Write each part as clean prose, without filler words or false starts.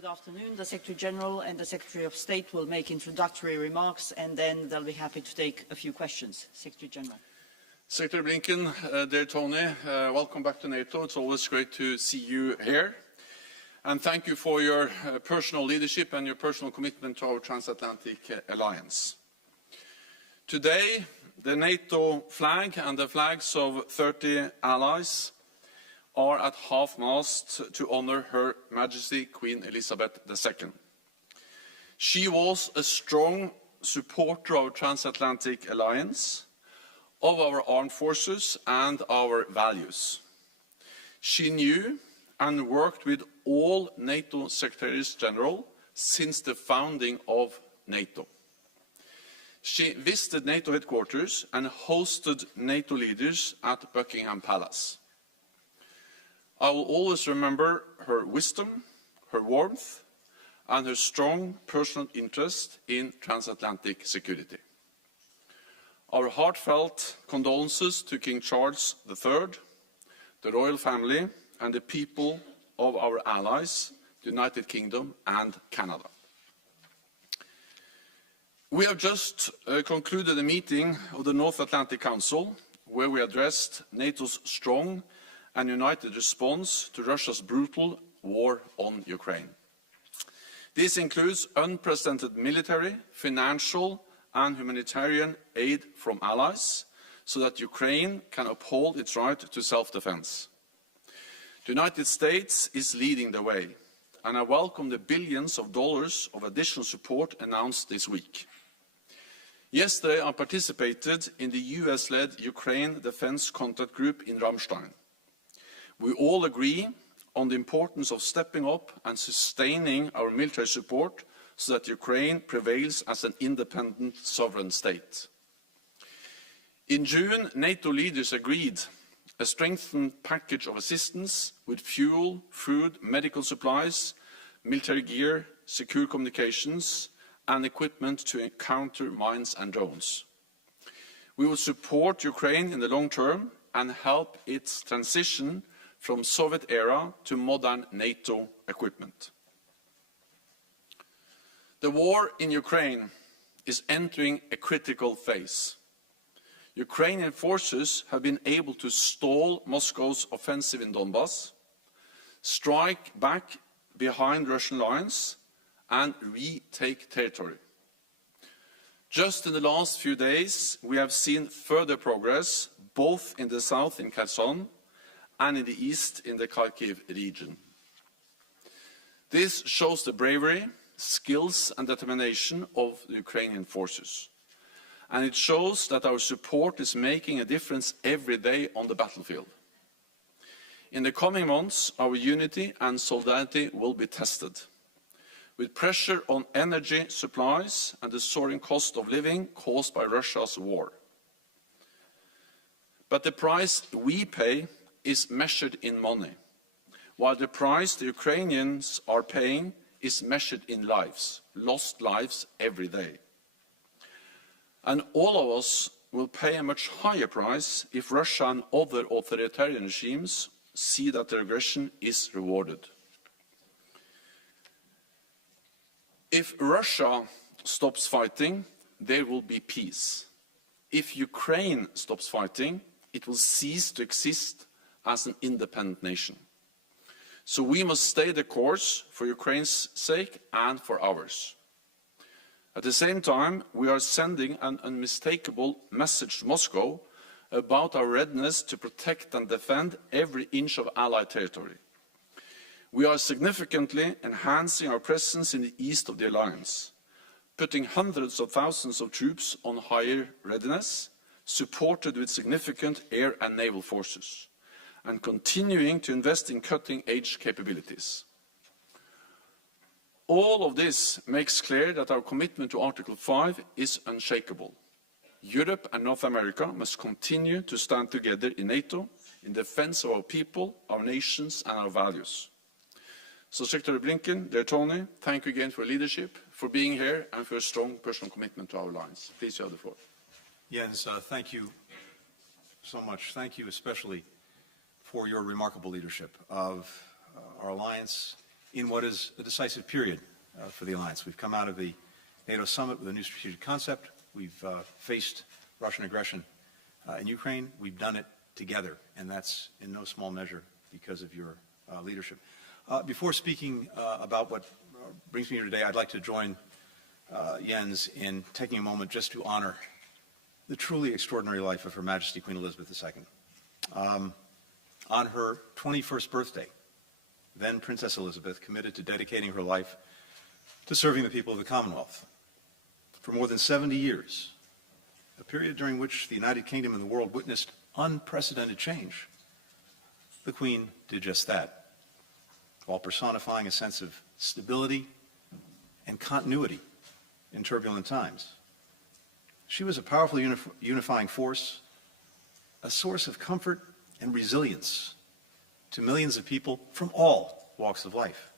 Good afternoon. The Secretary General and the Secretary of State will make introductory remarks, and then they'll be happy to take a few questions. Secretary General. Secretary Blinken, dear Tony, welcome back to NATO. It's always great to see you here. And thank you for your personal leadership and your personal commitment to our transatlantic alliance. Today, the NATO flag and the flags of 30 allies are at half-mast to honor Her Majesty Queen Elizabeth II. She was a strong supporter of our transatlantic alliance, of our armed forces and our values. She knew and worked with all NATO Secretaries General since the founding of NATO. She visited NATO headquarters and hosted NATO leaders at Buckingham Palace. I will always remember her wisdom, her warmth, and her strong personal interest in transatlantic security. Our heartfelt condolences to King Charles III, the royal family, and the people of our allies, the United Kingdom and Canada. We have just concluded a meeting of the North Atlantic Council, where we addressed NATO's strong and united response to Russia's brutal war on Ukraine. This includes unprecedented military, financial and humanitarian aid from allies so that Ukraine can uphold its right to self-defense. The United States is leading the way, and I welcome the billions of dollars of additional support announced this week. Yesterday, I participated in the US-led Ukraine Defense Contact Group in Ramstein. We all agree on the importance of stepping up and sustaining our military support so that Ukraine prevails as an independent sovereign state. In June, NATO leaders agreed a strengthened package of assistance with fuel, food, medical supplies, military gear, secure communications, and equipment to counter mines and drones. We will support Ukraine in the long term and help its transition from Soviet era to modern NATO equipment. The war in Ukraine is entering a critical phase. Ukrainian forces have been able to stall Moscow's offensive in Donbass, strike back behind Russian lines, and retake territory. Just in the last few days, we have seen further progress, both in the south in Kherson and in the east in the Kharkiv region. This shows the bravery, skills and determination of the Ukrainian forces. And it shows that our support is making a difference every day on the battlefield. In the coming months, our unity and solidarity will be tested. With pressure on energy supplies and the soaring cost of living caused by Russia's war. But the price we pay is measured in money, while the price the Ukrainians are paying is measured in lives, lost lives every day. And all of us will pay a much higher price if Russia and other authoritarian regimes see that their aggression is rewarded. If Russia stops fighting, there will be peace. If Ukraine stops fighting, it will cease to exist as an independent nation. So we must stay the course for Ukraine's sake and for ours. At the same time, we are sending an unmistakable message to Moscow about our readiness to protect and defend every inch of Allied territory. We are significantly enhancing our presence in the east of the alliance, putting hundreds of thousands of troops on higher readiness, supported with significant air and naval forces, and continuing to invest in cutting-edge capabilities. All of this makes clear that our commitment to Article 5 is unshakable. Europe and North America must continue to stand together in NATO in defense of our people, our nations and our values. So Secretary Blinken, dear Tony, thank you again for leadership, for being here and for a strong personal commitment to our alliance. Please, you have the floor. Jens, thank you so much. Thank you especially for your remarkable leadership of our alliance in what is a decisive period for the alliance. We've come out of the NATO summit with a new strategic concept. We've faced Russian aggression in Ukraine. We've done it together, and that's in no small measure because of your leadership. Before speaking about what brings me here today, I'd like to join Jens in taking a moment just to honor the truly extraordinary life of Her Majesty Queen Elizabeth II. On her 21st birthday, then Princess Elizabeth committed to dedicating her life to serving the people of the Commonwealth. For more than 70 years, a period during which the United Kingdom and the world witnessed unprecedented change, the Queen did just that, while personifying a sense of stability and continuity in turbulent times. She was a powerful unifying force, a source of comfort and resilience to millions of people from all walks of life.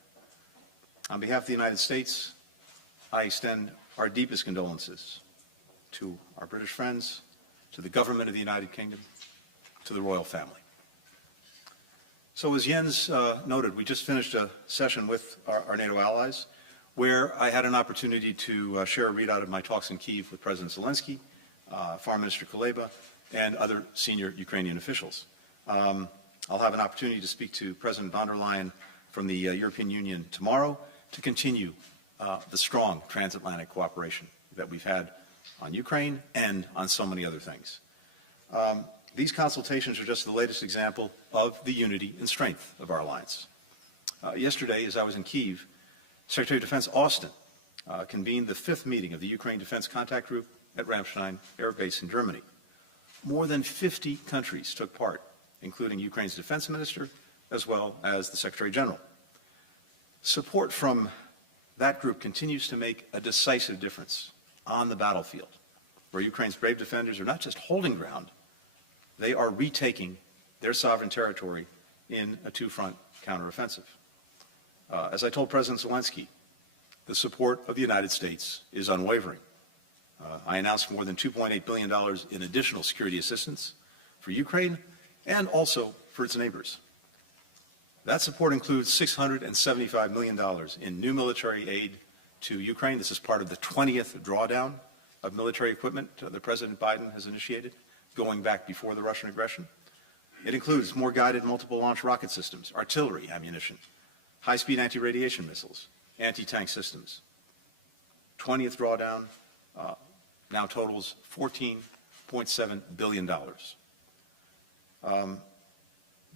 On behalf of the United States, I extend our deepest condolences to our British friends, to the government of the United Kingdom, to the royal family. So as Jens noted, we just finished a session with our NATO allies where I had an opportunity to share a readout of my talks in Kyiv with President Zelensky, Foreign Minister Kuleba, and other senior Ukrainian officials. I'll have an opportunity to speak to President von der Leyen from the European Union tomorrow to continue the strong transatlantic cooperation that we've had on Ukraine and on so many other things. These consultations are just the latest example of the unity and strength of our alliance. Yesterday, as I was in Kyiv, Secretary of Defense Austin convened the 5th meeting of the Ukraine Defense Contact Group at Ramstein Air Base in Germany. More than 50 countries took part, including Ukraine's defense minister, as well as the Secretary General. Support from that group continues to make a decisive difference on the battlefield, where Ukraine's brave defenders are not just holding ground, they are retaking their sovereign territory in a two-front counteroffensive. As I told President Zelensky, the support of the United States is unwavering. I announced more than $2.8 billion in additional security assistance for Ukraine and also for its neighbors. That support includes $675 million in new military aid to Ukraine. This is part of the 20th drawdown of military equipment that President Biden has initiated, going back before the Russian aggression. It includes more guided multiple launch rocket systems, artillery ammunition, high-speed anti-radiation missiles, anti-tank systems. 20th drawdown now totals $14.7 billion.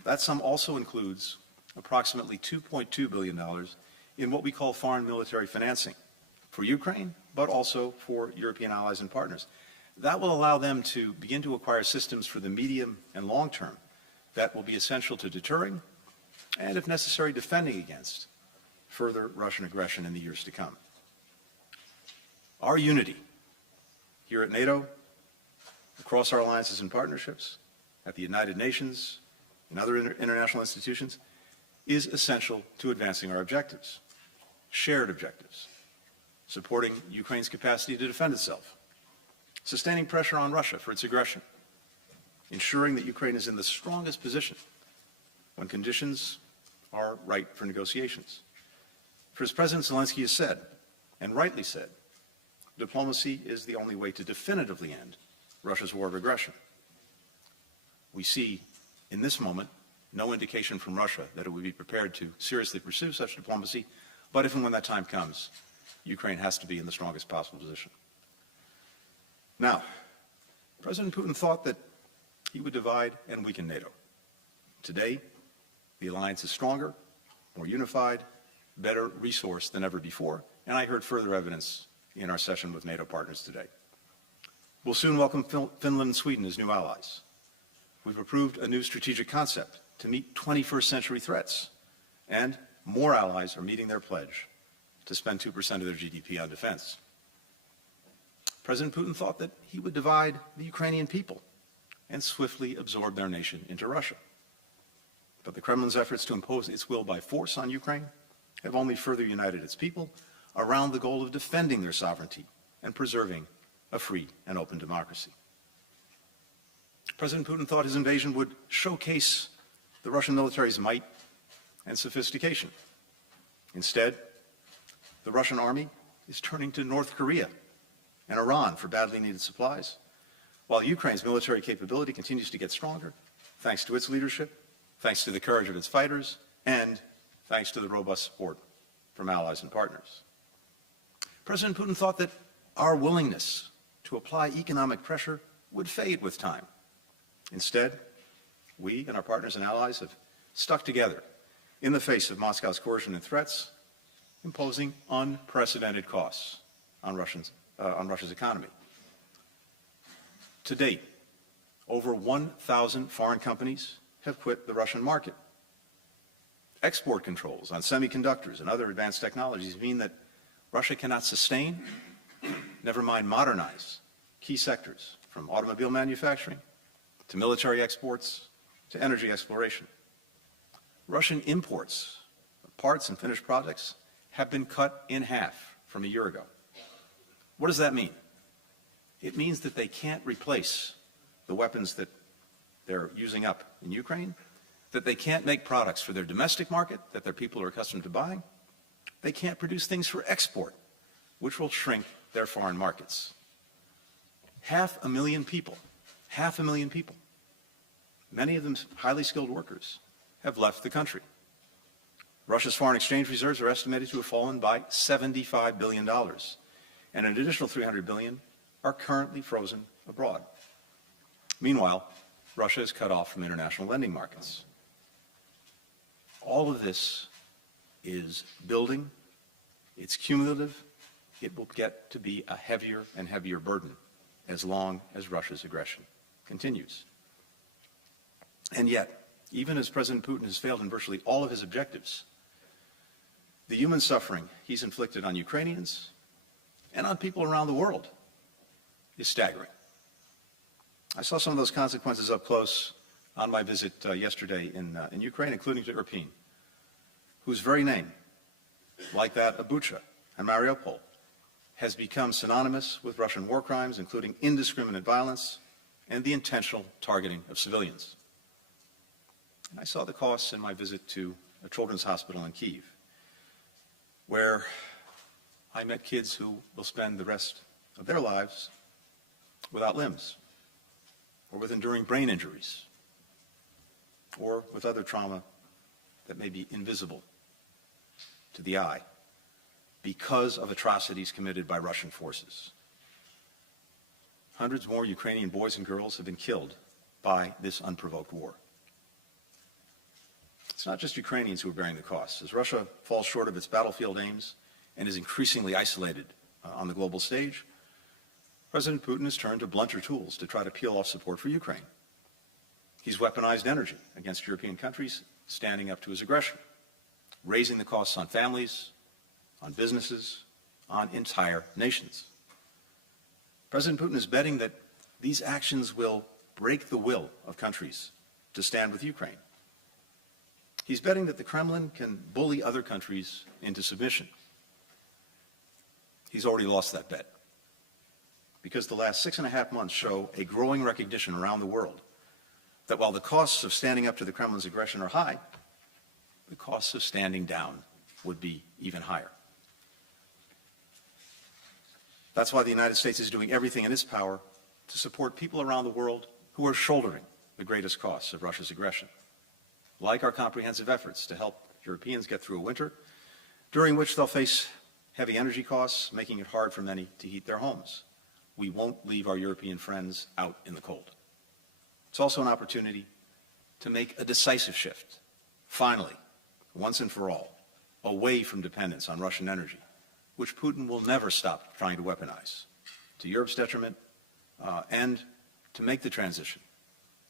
That sum also includes approximately $2.2 billion in what we call foreign military financing for Ukraine, but also for European allies and partners. That will allow them to begin to acquire systems for the medium and long term that will be essential to deterring and, if necessary, defending against further Russian aggression in the years to come. Our unity here at NATO, across our alliances and partnerships, at the United Nations, and other international institutions, is essential to advancing our objectives, shared objectives, supporting Ukraine's capacity to defend itself, sustaining pressure on Russia for its aggression, ensuring that Ukraine is in the strongest position when conditions are right for negotiations. For as President Zelensky has said, and rightly said, diplomacy is the only way to definitively end Russia's war of aggression. We see in this moment no indication from Russia that it would be prepared to seriously pursue such diplomacy, but if and when that time comes, Ukraine has to be in the strongest possible position. Now, President Putin thought that he would divide and weaken NATO. Today, the alliance is stronger, more unified, better resourced than ever before, and I heard further evidence in our session with NATO partners today. We'll soon welcome Finland and Sweden as new allies. We've approved a new strategic concept to meet 21st century threats, and more allies are meeting their pledge to spend 2% of their GDP on defense. President Putin thought that he would divide the Ukrainian people and swiftly absorb their nation into Russia. But the Kremlin's efforts to impose its will by force on Ukraine have only further united its people around the goal of defending their sovereignty and preserving a free and open democracy. President Putin thought his invasion would showcase the Russian military's might and sophistication. Instead, the Russian army is turning to North Korea and Iran for badly needed supplies, while Ukraine's military capability continues to get stronger, thanks to its leadership, thanks to the courage of its fighters, and thanks to the robust support from allies and partners. President Putin thought that our willingness to apply economic pressure would fade with time. Instead, we and our partners and allies have stuck together in the face of Moscow's coercion and threats, imposing unprecedented costs on Russia's economy. To date, over 1,000 foreign companies have quit the Russian market. Export controls on semiconductors and other advanced technologies mean that Russia cannot sustain, never mind modernize, key sectors from automobile manufacturing to military exports to energy exploration. Russian imports of parts and finished products have been cut in half from a year ago. What does that mean? It means that they can't replace the weapons that they're using up in Ukraine, that they can't make products for their domestic market that their people are accustomed to buying. They can't produce things for export, which will shrink their foreign markets. 500,000 people, many of them highly skilled workers, have left the country. Russia's foreign exchange reserves are estimated to have fallen by $75 billion, and an additional $300 billion are currently frozen abroad. Meanwhile, Russia is cut off from international lending markets. All of this is building, it's cumulative, it will get to be a heavier and heavier burden as long as Russia's aggression continues. And yet, even as President Putin has failed in virtually all of his objectives, the human suffering he's inflicted on Ukrainians and on people around the world is staggering. I saw some of those consequences up close on my visit yesterday in Ukraine, including to Irpin, whose very name, like that of Bucha and Mariupol, has become synonymous with Russian war crimes, including indiscriminate violence and the intentional targeting of civilians. And I saw the costs in my visit to a children's hospital in Kyiv, where I met kids who will spend the rest of their lives without limbs, or with enduring brain injuries, or with other trauma that may be invisible to the eye because of atrocities committed by Russian forces. Hundreds more Ukrainian boys and girls have been killed by this unprovoked war. It's not just Ukrainians who are bearing the costs. As Russia falls short of its battlefield aims and is increasingly isolated on the global stage, President Putin has turned to blunter tools to try to peel off support for Ukraine. He's weaponized energy against European countries standing up to his aggression, raising the costs on families, on businesses, on entire nations. President Putin is betting that these actions will break the will of countries to stand with Ukraine. He's betting that the Kremlin can bully other countries into submission. He's already lost that bet, because the last 6.5 months show a growing recognition around the world that while the costs of standing up to the Kremlin's aggression are high, the costs of standing down would be even higher. That's why the United States is doing everything in its power to support people around the world who are shouldering the greatest costs of Russia's aggression, like our comprehensive efforts to help Europeans get through a winter during which they'll face heavy energy costs, making it hard for many to heat their homes. We won't leave our European friends out in the cold. It's also an opportunity to make a decisive shift, finally, once and for all, away from dependence on Russian energy, which Putin will never stop trying to weaponize, to Europe's detriment, and to make the transition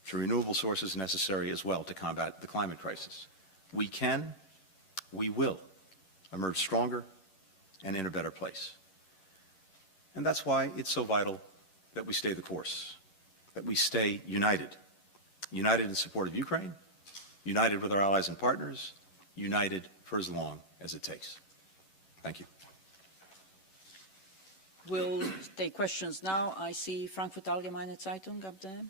to renewable sources necessary as well to combat the climate crisis. We can, we will emerge stronger and in a better place. And that's why it's so vital that we stay the course, that we stay united. United in support of Ukraine, united with our allies and partners, united for as long as it takes. Thank you. We'll take questions now. I see Frankfurt Allgemeine Zeitung up there.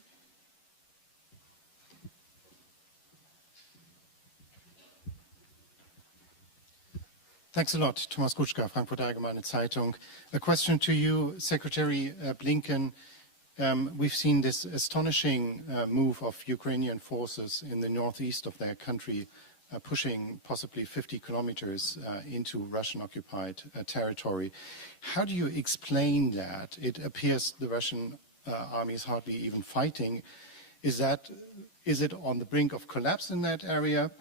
Thanks a lot. Thomas Kutschka, Frankfurter Allgemeine Zeitung. A question to you, Secretary Blinken. We've seen this astonishing move of Ukrainian forces in the northeast of their country, pushing possibly 50 kilometers into Russian-occupied territory. How do you explain that? It appears the Russian army is hardly even fighting. Is it on the brink of collapse in that area?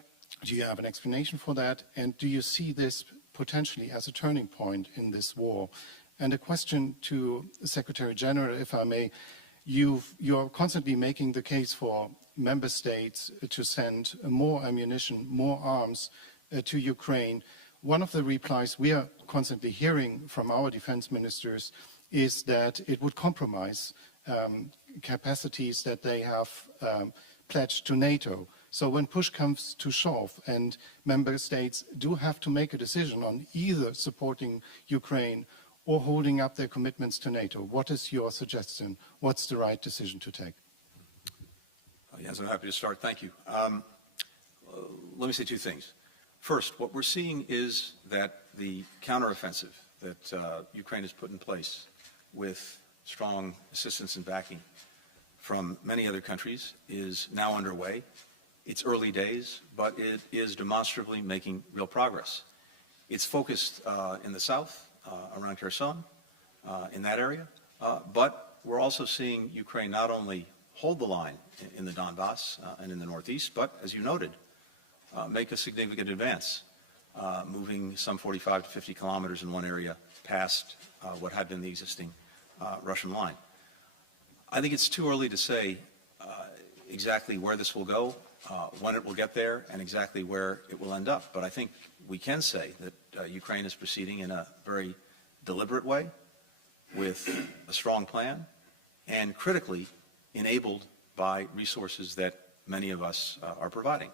Do you have an explanation for that? And do you see this potentially as a turning point in this war? And a question to the Secretary General, if I may. You're constantly making the case for member states to send more ammunition, more arms to Ukraine. One of the replies we are constantly hearing from our defense ministers is that it would compromise capacities that they have pledged to NATO. So when push comes to shove and member states do have to make a decision on either supporting Ukraine or holding up their commitments to NATO, what is your suggestion? What's the right decision to take? Yes, I'm happy to start. Thank you. Let me say two things. First, what we're seeing is that the counteroffensive that Ukraine has put in place with strong assistance and backing from many other countries is now underway. It's early days, but it is demonstrably making real progress. It's focused in the south, around Kherson, in that area, but we're also seeing Ukraine not only hold the line in the Donbass and in the northeast, but, as you noted, make a significant advance, moving some 45 to 50 kilometers in one area past what had been the existing Russian line. I think it's too early to say exactly where this will go, when it will get there, and exactly where it will end up. But I think we can say that Ukraine is proceeding in a very deliberate way, with a strong plan, and critically enabled by resources that many of us are providing.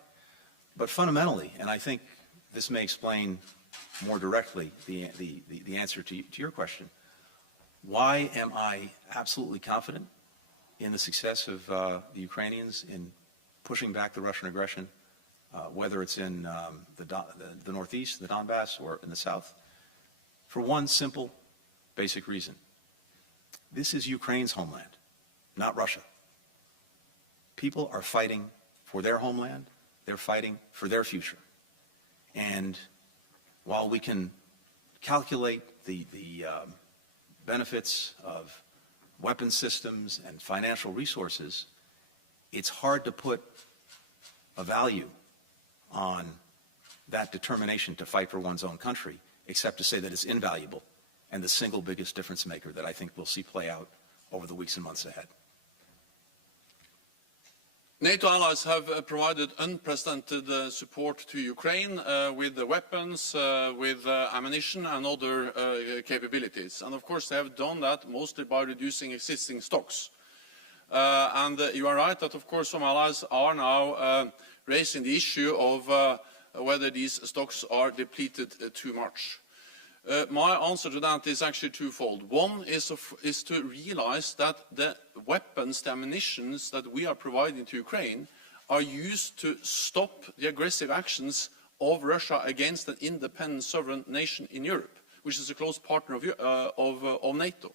But fundamentally, and I think this may explain more directly the answer to your question, why am I absolutely confident in the success of the Ukrainians in pushing back the Russian aggression, whether it's in the northeast, the Donbass, or in the south? For one simple, basic reason. This is Ukraine's homeland, not Russia. People are fighting for their homeland. They're fighting for their future. And while we can calculate the benefits of weapon systems and financial resources, it's hard to put a value on that determination to fight for one's own country, except to say that it's invaluable and the single biggest difference maker that I think we'll see play out over the weeks and months ahead. NATO allies have provided unprecedented support to Ukraine with the weapons, with ammunition and other capabilities. And of course they have done that mostly by reducing existing stocks. And you are right that of course some allies are now raising the issue of whether these stocks are depleted too much. My answer to that is actually twofold. One is to realize that the weapons, the ammunition that we are providing to Ukraine are used to stop the aggressive actions of Russia against an independent sovereign nation in Europe, which is a close partner of NATO.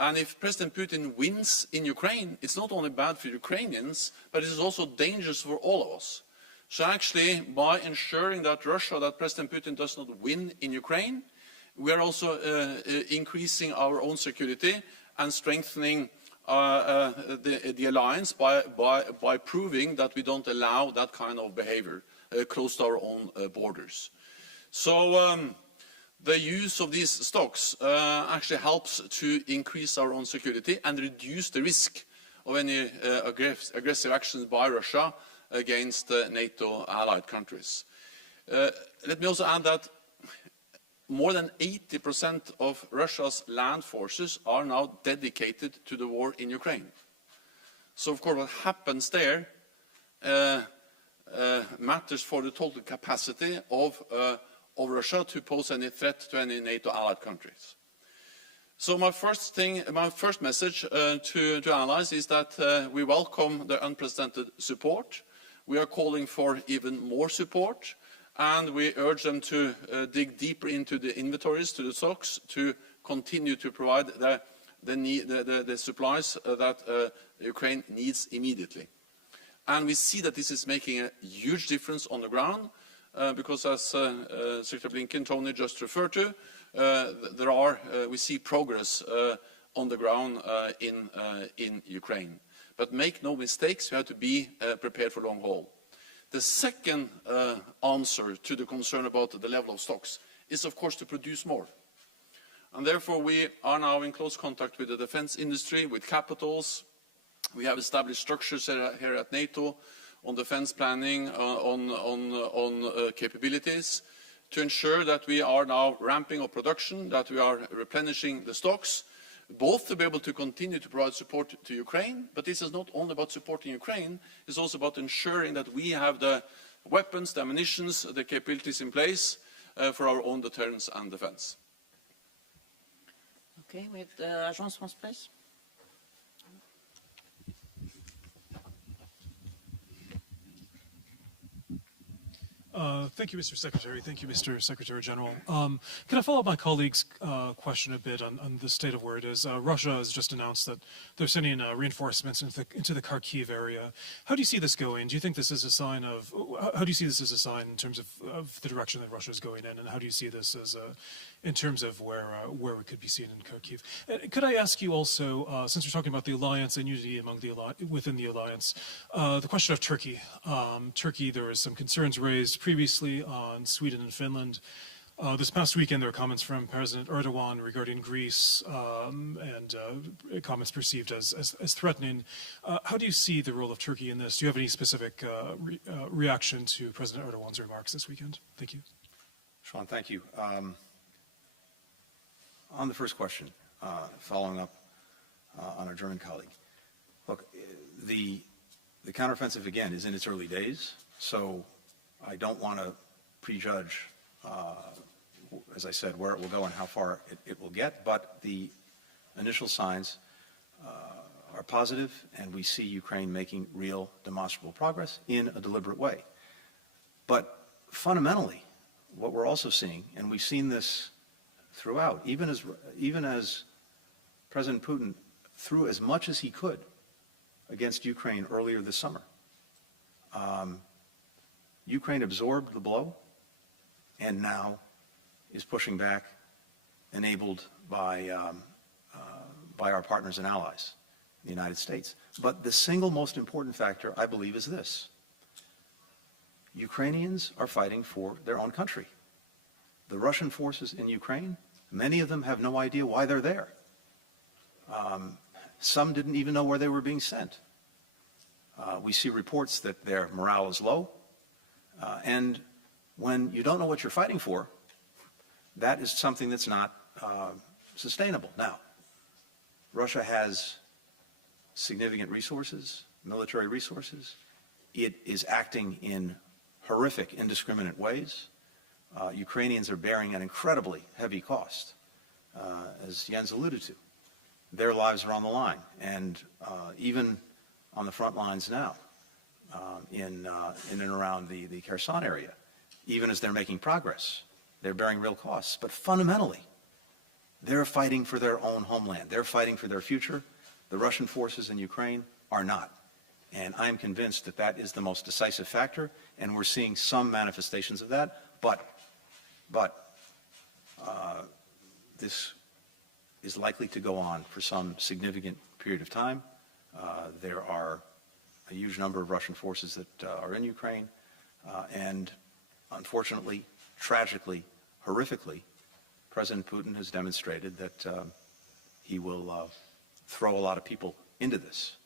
And if President Putin wins in Ukraine, it's not only bad for Ukrainians, but it is also dangerous for all of us. So actually, by ensuring that President Putin does not win in Ukraine, we are also increasing our own security and strengthening the alliance by proving that we don't allow that kind of behavior close to our own borders. So the use of these stocks actually helps to increase our own security and reduce the risk of any aggressive actions by Russia against NATO allied countries. Let me also add that more than 80% of Russia's land forces are now dedicated to the war in Ukraine. So of course what happens there matters for the total capacity of Russia to pose any threat to any NATO allied countries. So my first message to allies is that we welcome the unprecedented support. We are calling for even more support, and we urge them to dig deeper into the inventories, to the stocks, to continue to provide the supplies that Ukraine needs immediately. And we see that this is making a huge difference on the ground, because as Secretary Blinken, Tony just referred to, we see progress on the ground in Ukraine. But make no mistakes, we have to be prepared for long haul. The second answer to the concern about the level of stocks is, of course, to produce more. And therefore, we are now in close contact with the defense industry, with capitals. We have established structures here at NATO on defense planning, on capabilities, to ensure that we are now ramping up production, that we are replenishing the stocks, both to be able to continue to provide support to Ukraine, but this is not only about supporting Ukraine, it's also about ensuring that we have the weapons, the ammunition, the capabilities in place for our own deterrence and defense. Okay, we have Agence France-Presse. Thank you, Mr. Secretary. Thank you, Mr. Secretary General. Can I follow up my colleague's question a bit on the state of where it is? Russia has just announced that they're sending reinforcements into the Kharkiv area. How do you see this going? Do you think this is a sign of, how do you see this as a sign in terms of the direction that Russia is going in? And how do you see this as in terms of where we could be seen in Kharkiv? And could I ask you also, since we're talking about the alliance and unity within the alliance, the question of Turkey. Turkey, there was some concerns raised previously on Sweden and Finland. This past weekend, there were comments from President Erdogan regarding Greece and comments perceived as threatening. How do you see the role of Turkey in this? Do you have any specific reaction to President Erdogan's remarks this weekend? Thank you. Sean, thank you. On the first question, following up on our German colleague, look, the counteroffensive, again, is in its early days, so I don't want to prejudge, as I said, where it will go and how far it will get, but the initial signs are positive, and we see Ukraine making real demonstrable progress in a deliberate way. But fundamentally, what we're also seeing, and we've seen this throughout, even as President Putin threw as much as he could against Ukraine earlier this summer, Ukraine absorbed the blow and now is pushing back, enabled by our partners and allies, the United States. But the single most important factor, I believe, is this. Ukrainians are fighting for their own country. The Russian forces in Ukraine, many of them have no idea why they're there. Some didn't even know where they were being sent. We see reports that their morale is low. And when you don't know what you're fighting for, that is something that's not sustainable. Now, Russia has significant resources, military resources. It is acting in horrific, indiscriminate ways. Ukrainians are bearing an incredibly heavy cost, as Jens alluded to. Their lives are on the line, and even on the front lines now, in and around the Kherson area, even as they're making progress, they're bearing real costs. But fundamentally, they're fighting for their own homeland. They're fighting for their future. The Russian forces in Ukraine are not. And I'm convinced that that is the most decisive factor, and we're seeing some manifestations of that. But this is likely to go on for some significant period of time. There are a huge number of Russian forces that are in Ukraine, and unfortunately, tragically, horrifically, President Putin has demonstrated that he will throw a lot of people into this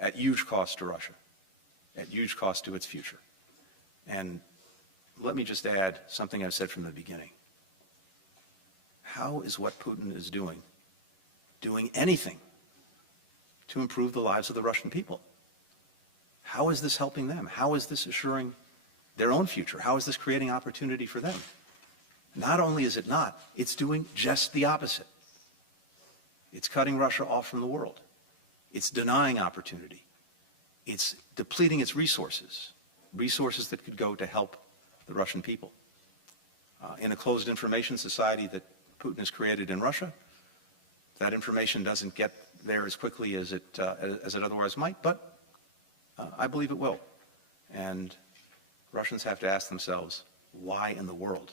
at huge cost to Russia, at huge cost to its future. And let me just add something I've said from the beginning. How is what Putin is doing anything to improve the lives of the Russian people? How is this helping them? How is this assuring their own future? How is this creating opportunity for them? Not only is it not, it's doing just the opposite. It's cutting Russia off from the world. It's denying opportunity. It's depleting its resources, resources that could go to help the Russian people. In a closed information society that Putin has created in Russia, that information doesn't get there as quickly as it otherwise might, but I believe it will. And Russians have to ask themselves why in the world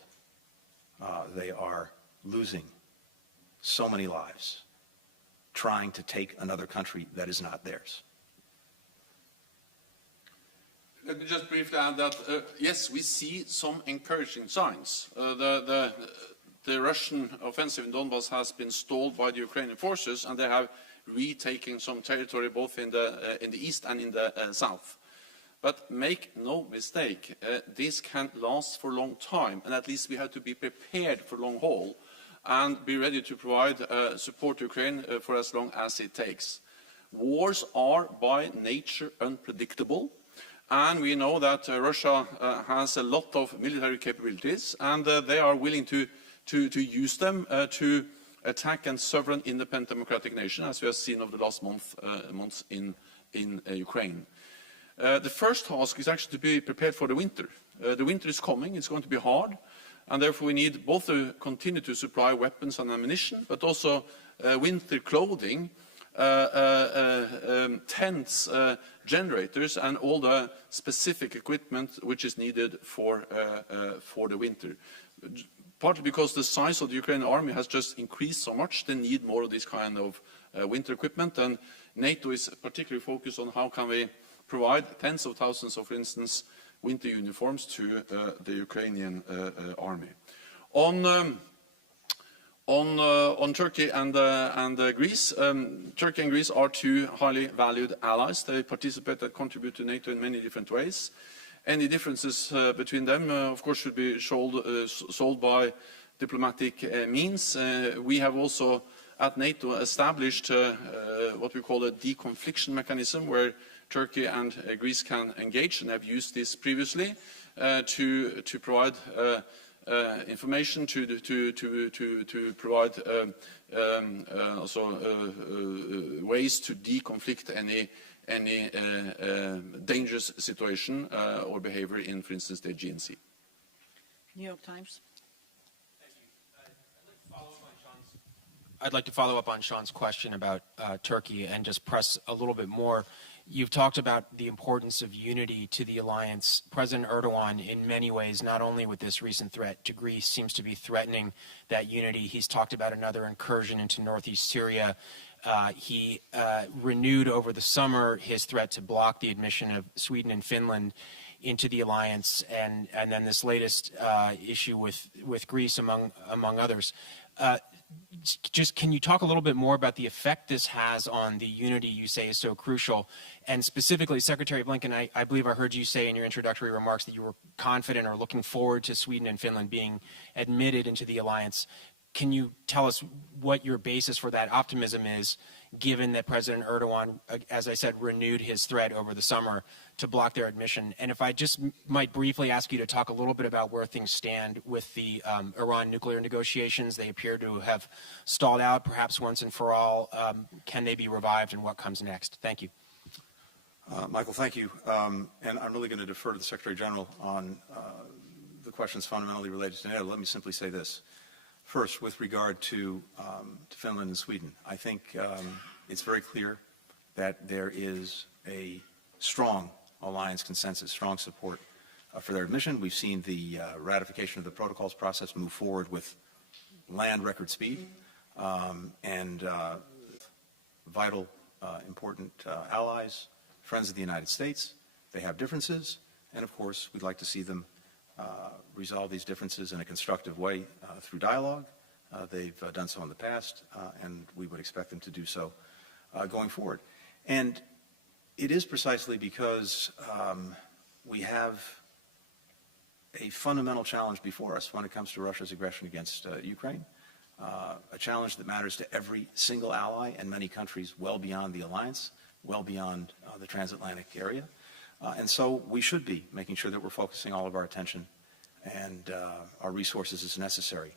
they are losing so many lives trying to take another country that is not theirs. Let me just briefly add that, yes, we see some encouraging signs. The Russian offensive in Donbass has been stalled by the Ukrainian forces, and they have retaken some territory both in the east and in the south. But make no mistake, this can't last for a long time, and at least we have to be prepared for long haul and be ready to provide support to Ukraine for as long as it takes. Wars are by nature unpredictable. And we know that Russia has a lot of military capabilities, and they are willing to use them to attack a sovereign, independent, democratic nation, as we have seen over the last months in Ukraine. The first task is actually to be prepared for the winter. The winter is coming; it's going to be hard, and therefore we need both to continue to supply weapons and ammunition, but also winter clothing. Tents, generators, and all the specific equipment which is needed for the winter. Partly because the size of the Ukrainian army has just increased so much, they need more of this kind of winter equipment, and NATO is particularly focused on how can we provide tens of thousands of, for instance, winter uniforms to the Ukrainian army. On Turkey and Greece, Turkey and Greece are two highly valued allies. They participate and contribute to NATO in many different ways. Any differences between them, of course, should be solved by diplomatic means. We have also, at NATO, established what we call a deconfliction mechanism, where Turkey and Greece can engage, and have used this previously to provide information, to provide also ways to deconflict any dangerous situation or behavior in, for instance, the Aegean Sea. New York Times. Thank you. I'd like to follow up on Sean's question about Turkey and just press a little bit more. You've talked about the importance of unity to the alliance. President Erdogan, in many ways, not only with this recent threat to Greece, seems to be threatening that unity. He's talked about another incursion into northeast Syria. He renewed over the summer his threat to block the admission of Sweden and Finland into the alliance, and then this latest issue with Greece, among others. Just can you talk a little bit more about the effect this has on the unity you say is so crucial? And specifically, Secretary Blinken, I believe I heard you say in your introductory remarks that you were confident or looking forward to Sweden and Finland being admitted into the alliance. Can you tell us what your basis for that optimism is, given that President Erdogan, as I said, renewed his threat over the summer to block their admission? And if I just might briefly ask you to talk a little bit about where things stand with the Iran nuclear negotiations. They appear to have stalled out, perhaps once and for all. Can they be revived, and what comes next? Thank you. Michael, thank you. And I'm really going to defer to the Secretary General on the questions fundamentally related to NATO. Let me simply say this. First, with regard to Finland and Sweden, I think it's very clear that there is a strong alliance consensus, strong support for their admission. We've seen the ratification of the protocols process move forward with land record speed, and vital, important allies, friends of the United States. They have differences, and of course, we'd like to see them resolve these differences in a constructive way through dialogue. They've done so in the past, and we would expect them to do so going forward. And it is precisely because we have a fundamental challenge before us when it comes to Russia's aggression against Ukraine, a challenge that matters to every single ally and many countries well beyond the alliance, well beyond the transatlantic area. And so we should be making sure that we're focusing all of our attention and our resources as necessary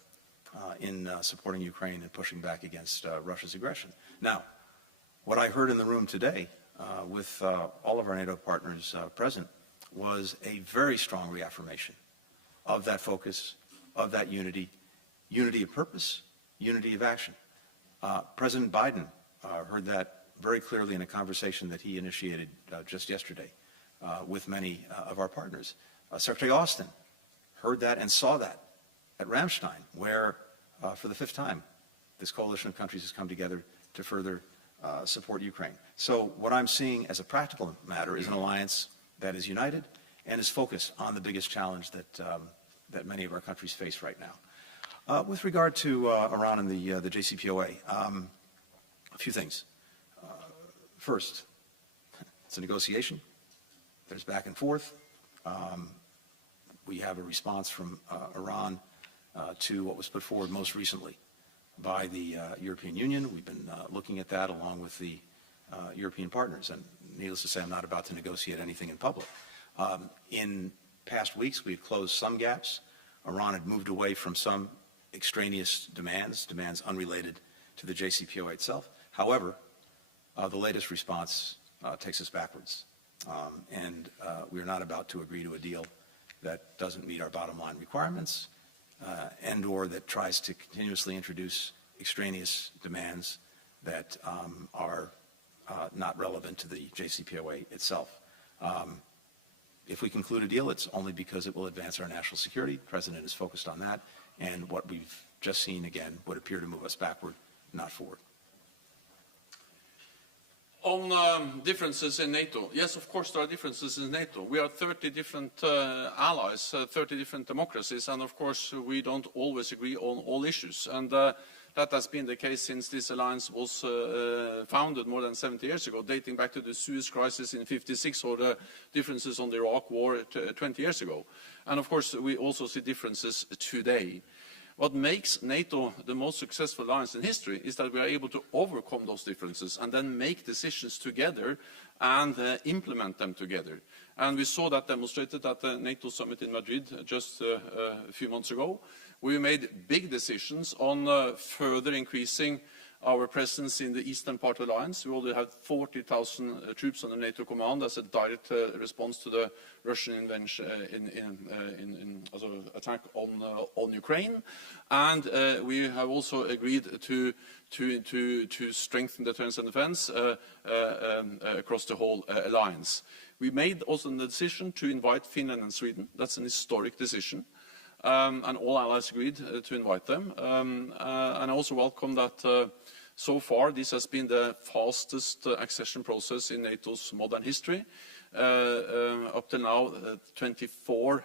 in supporting Ukraine and pushing back against Russia's aggression. Now, what I heard in the room today with all of our NATO partners present was a very strong reaffirmation of that focus, of that unity, unity of purpose, unity of action. President Biden heard that very clearly in a conversation that he initiated just yesterday with many of our partners. Secretary Austin heard that and saw that at Ramstein, where for the 5th time this coalition of countries has come together to further support Ukraine. So what I'm seeing as a practical matter is an alliance that is united and is focused on the biggest challenge that many of our countries face right now. With regard to Iran and the JCPOA, a few things. First, it's a negotiation. There's back and forth. We have a response from Iran to what was put forward most recently by the European Union. We've been looking at that along with the European partners. And needless to say, I'm not about to negotiate anything in public. In past weeks, we've closed some gaps. Iran had moved away from some extraneous demands unrelated to the JCPOA itself. However, the latest response takes us backwards. And we are not about to agree to a deal that doesn't meet our bottom line requirements and or that tries to continuously introduce extraneous demands that are not relevant to the JCPOA itself. If we conclude a deal, it's only because it will advance our national security. The President is focused on that, and what we've just seen, again, would appear to move us backward, not forward. On differences in NATO, yes, of course there are differences in NATO. We are 30 different allies, 30 different democracies, and of course we don't always agree on all issues. And that has been the case since this alliance was founded more than 70 years ago, dating back to the Suez crisis in '56 or the differences on the Iraq war 20 years ago. And of course we also see differences today. What makes NATO the most successful alliance in history is that we are able to overcome those differences and then make decisions together and implement them together. And we saw that demonstrated at the NATO summit in Madrid just a few months ago. We made big decisions on further increasing our presence in the eastern part of the alliance. We already have 40,000 troops under NATO command as a direct response to the Russian invasion attack on Ukraine. And we have also agreed to strengthen deterrence and defense across the whole alliance. We made also the decision to invite Finland and Sweden. That's an historic decision. And all allies agreed to invite them. And I also welcome that so far this has been the fastest accession process in NATO's modern history. Up to now, 24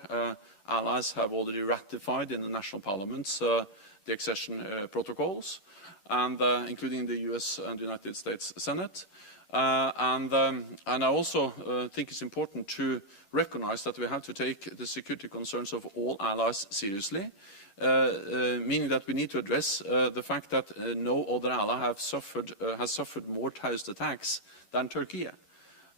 allies have already ratified in the national parliaments the accession protocols, and including the US and United States Senate. And I also think it's important to recognize that we have to take the security concerns of all allies seriously, meaning that we need to address the fact that no other ally has suffered more terrorist attacks than Turkey.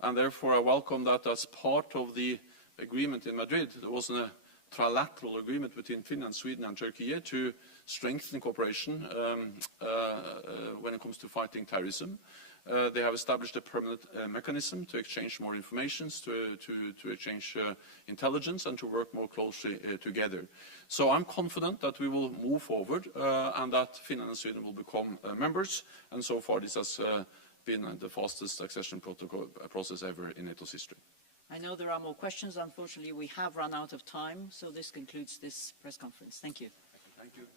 And therefore I welcome that as part of the agreement in Madrid. There was a trilateral agreement between Finland, Sweden and Turkey to strengthen cooperation when it comes to fighting terrorism. They have established a permanent mechanism to exchange more information, to exchange intelligence and to work more closely together. So I'm confident that we will move forward and that Finland and Sweden will become members. And so far this has been the fastest accession protocol process ever in NATO's history. I know there are more questions. Unfortunately, we have run out of time, so this concludes this press conference. Thank you. Thank you.